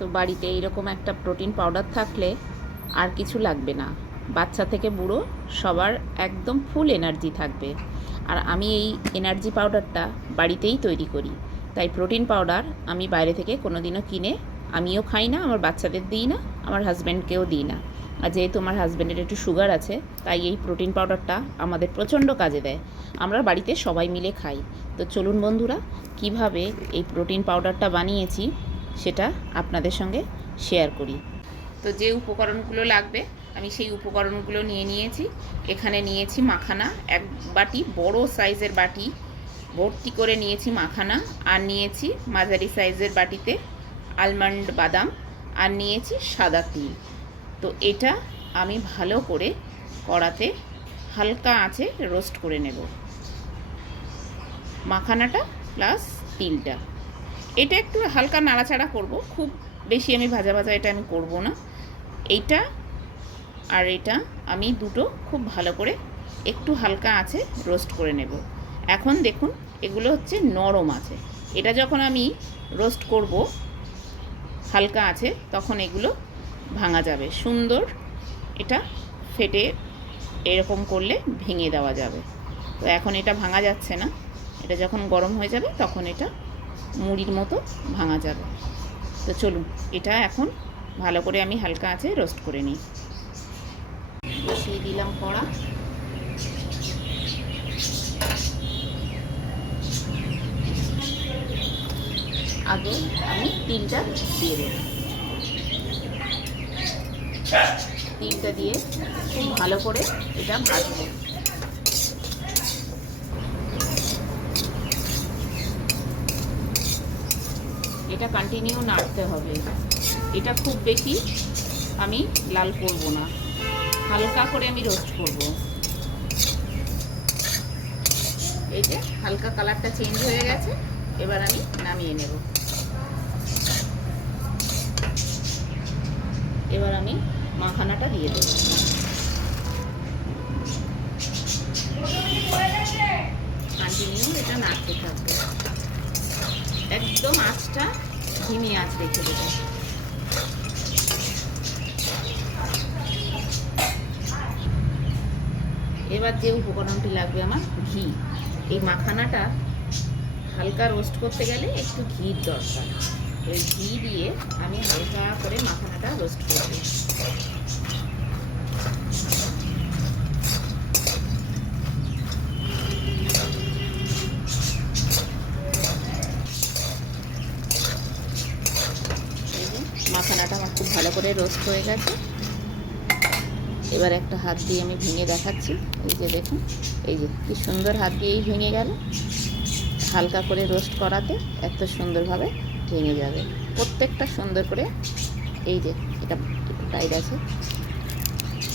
তো বাড়িতে এইরকম একটা প্রোটিন পাউডার থাকলে আর কিছু লাগবে না, বাচ্চা থেকে বুড়ো সবার একদম ফুল এনার্জি থাকবে। আর আমি এই এনার্জি পাউডারটা বাড়িতেই তৈরি করি, তাই প্রোটিন পাউডার আমি বাইরে থেকে কোনো দিনও কিনে আমিও খাই না, আমার বাচ্চাদের দিই না, আমার হাজব্যান্ডকেও দিই না। আর যেহেতু আমার হাজব্যান্ডের একটু সুগার আছে, তাই এই প্রোটিন পাউডারটা আমাদের প্রচণ্ড কাজে দেয়, আমরা বাড়িতে সবাই মিলে খাই। তো চলুন বন্ধুরা, কিভাবে এই প্রোটিন পাউডারটা বানিয়েছি সেটা আপনাদের সঙ্গে শেয়ার করি। তো যে উপকরণগুলো লাগবে আমি সেই উপকরণগুলো নিয়ে নিয়েছি। এখানে নিয়েছি মাখানা, এক বাটি বড় সাইজের বাটি ভর্তি করে নিয়েছি মাখানা, আর নিয়েছি মাঝারি সাইজের বাটিতে আলমন্ড বাদাম, আর নিয়েছি সাদা তিল। তো এটা আমি ভালো করে কড়াতে হালকা আঁচে রোস্ট করে নেব, মাখানাটা প্লাস তিলটা। এটা একটু হালকা নাড়াচাড়া করব, খুব বেশি আমি ভাজা ভাজা এটা আমি করব না। এইটা আর এটা আমি দুটো খুব ভালো করে একটু হালকা আঁচে রোস্ট করে নেব। এখন দেখুন এগুলো হচ্ছে নরম আছে, এটা যখন আমি রোস্ট করব হালকা আছে তখন এগুলো ভাঙা যাবে সুন্দর, এটা ফেটে এরকম করলে ভেঙে দেওয়া যাবে। তো এখন এটা ভাঙা যাচ্ছে না, এটা যখন গরম হয়ে যাবে তখন এটা মুড়ির মতো ভাঙা যাবে। তো চলুন এটা এখন ভালো করে আমি হালকা আছে রোস্ট করে নিই। বসিয়ে দিলাম কড়া, আগে আমি তিলটা দিয়ে দেব। তিলটা দিয়ে খুব ভালো করে এটা ভাজবো। এটা কন্টিনিউ নাড়তে হবে, এটা খুব বেশি আমি লাল করব না, হালকা করে আমি রোস্ট করব। এই যে হালকা কালারটা চেঞ্জ হয়ে গেছে, এবার আমি নামিয়ে নেব। এবার আমি মাখানাটা দিয়ে দেব। কন্টিনিউ এটা নাড়তে থাকবে, একদম আঁচটা ধিমি আঁচ রেখে দেবো। এবার যে উপকরণটি লাগবে আমার ঘি, এই মাখানাটা হালকা রোস্ট করতে গেলে একটু ঘির দরকার। ওই ঘি দিয়ে আমি হালকা করে মাখানাটা রোস্ট করব। মাখানাটা আমার খুব ভালো করে রোস্ট হয়ে গেছে। এবার একটা হাত দিয়ে আমি ভেঙে দেখাচ্ছি, এই যে দেখুন, এই যে কি সুন্দর হাত দিয়েই ভেঙে গেল। হালকা করে রোস্ট করাতে এত সুন্দরভাবে ভেঙে যাবে প্রত্যেকটা সুন্দর করে। এই যে এটা একটু টাইট আছে,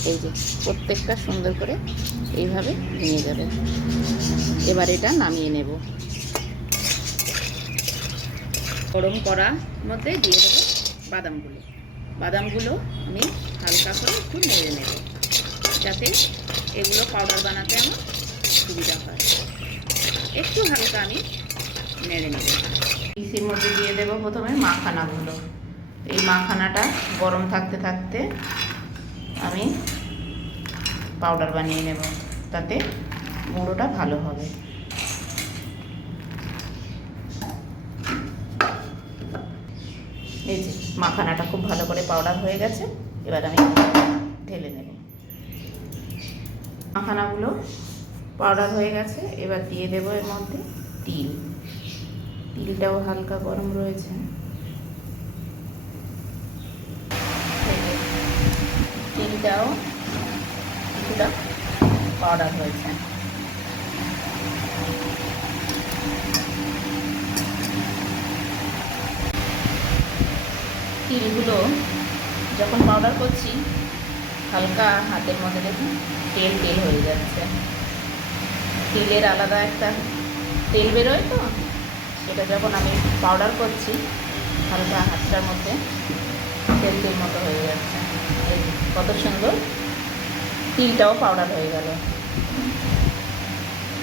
এই যে প্রত্যেকটা সুন্দর করে এইভাবে ভেঙে যাবে। এবার এটা নামিয়ে নেব। গরম করার মধ্যে দিয়ে দেবো বাদামগুলো। বাদামগুলো আমি হালকা করে একটু নেড়ে নেব, যাতে এগুলো পাউডার বানাতে আমার সুবিধা হয়। একটু হালকা আমি নেড়ে নেব। মিক্সির মধ্যে দিয়ে দেবো প্রথমে মাখানাগুলো। এই মাখানাটা গরম থাকতে থাকতে আমি পাউডার বানিয়ে নেব, তাতে গুঁড়োটা ভালো হবে। এই যে মাখানাটা খুব ভালো করে পাউডার হয়ে গেছে, এবার আমি ঢেলে নেব। মাখানাগুলো পাউডার হয়ে গেছে, এবার দিয়ে দেবো এর মধ্যে তিল। তিলটাও হালকা গরম রয়েছে, তিলটাও কিছুটা পাউডার হয়েছে। তিলগুলো যখন পাউডার করছি হালকা হাতের মধ্যে দেখুন তেল তেল হয়ে যাচ্ছে, তিলের আলাদা একটা তেল বেরোয়, তো সেটা যখন আমি পাউডার করছি হালকা হাতটার মধ্যে তেল তেল মতো হয়ে যাচ্ছে। এই কত সুন্দর তিলটাও পাউডার হয়ে গেল।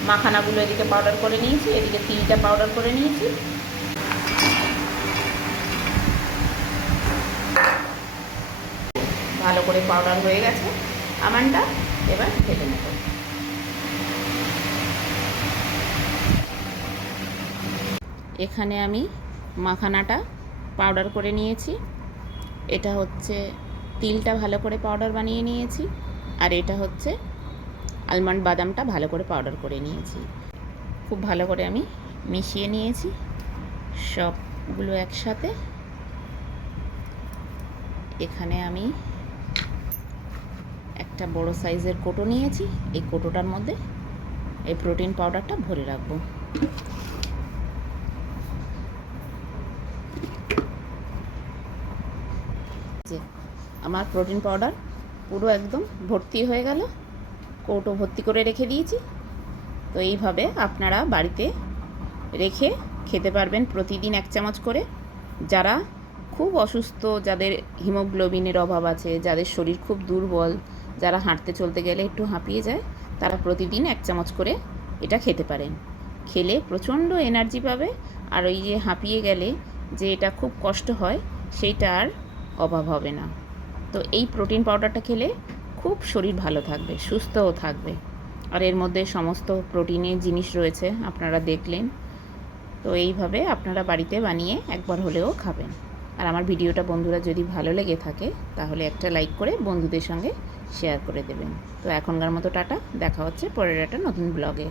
মাখানাগুলো এদিকে পাউডার করে নিয়েছি, এদিকে তিলটা পাউডার করে নিয়েছি। করে পাউডার হয়ে গেছে আমন্ডটা। এবার ঢেলে নেব। এখানে আমি মাখানাটা পাউডার করে নিয়েছি। এটা হচ্ছে তিলটা ভালো করে পাউডার বানিয়ে নিয়েছি, আর এটা হচ্ছে আলমন্ড বাদামটা ভালো করে পাউডার করে নিয়েছি। খুব ভালো করে আমি মিশিয়ে নিয়েছি সবগুলো একসাথে। এখানে আমি একটা বড় সাইজের কোটো নিয়েছি। এই কোটোটার মধ্যে এই প্রোটিন পাউডারটা ভরে রাখবো। আমার প্রোটিন পাউডার পুরো একদম ভর্তি হয়ে গেল, কৌটো ভর্তি করে রেখে দিয়েছি। তো এইভাবে আপনারা বাড়িতে রেখে খেতে পারবেন প্রতিদিন 1 চামচ করে। যারা খুব অসুস্থ, যাদের হিমোগ্লোবিনের অভাব আছে, যাদের শরীর খুব দুর্বল, যারা হাঁটতে চলতে গেলে একটু হাঁপিয়ে যায়, তারা প্রতিদিন 1 চামচ করে এটা খেতে পারেন। খেলে প্রচণ্ড এনার্জি পাবে, আর ওই যে হাঁপিয়ে গেলে যে এটা খুব কষ্ট হয় সেইটা আর অভাব হবে না। তো এই প্রোটিন পাউডারটা খেলে খুব শরীর ভালো থাকবে, সুস্থও থাকবে। আর এর মধ্যে সমস্ত প্রোটিনের জিনিস রয়েছে, আপনারা দেখলেন। তো এইভাবে আপনারা বাড়িতে বানিয়ে একবার হলেও খাবেন। আর আমার ভিডিওটা বন্ধুরা যদি ভালো লেগে থাকে তাহলে একটা লাইক করে বন্ধুদের সঙ্গে শেয়ার করে দেবেন। তো এখনকার মতো টাটা, দেখা হচ্ছে পরের একটা নতুন ব্লগে।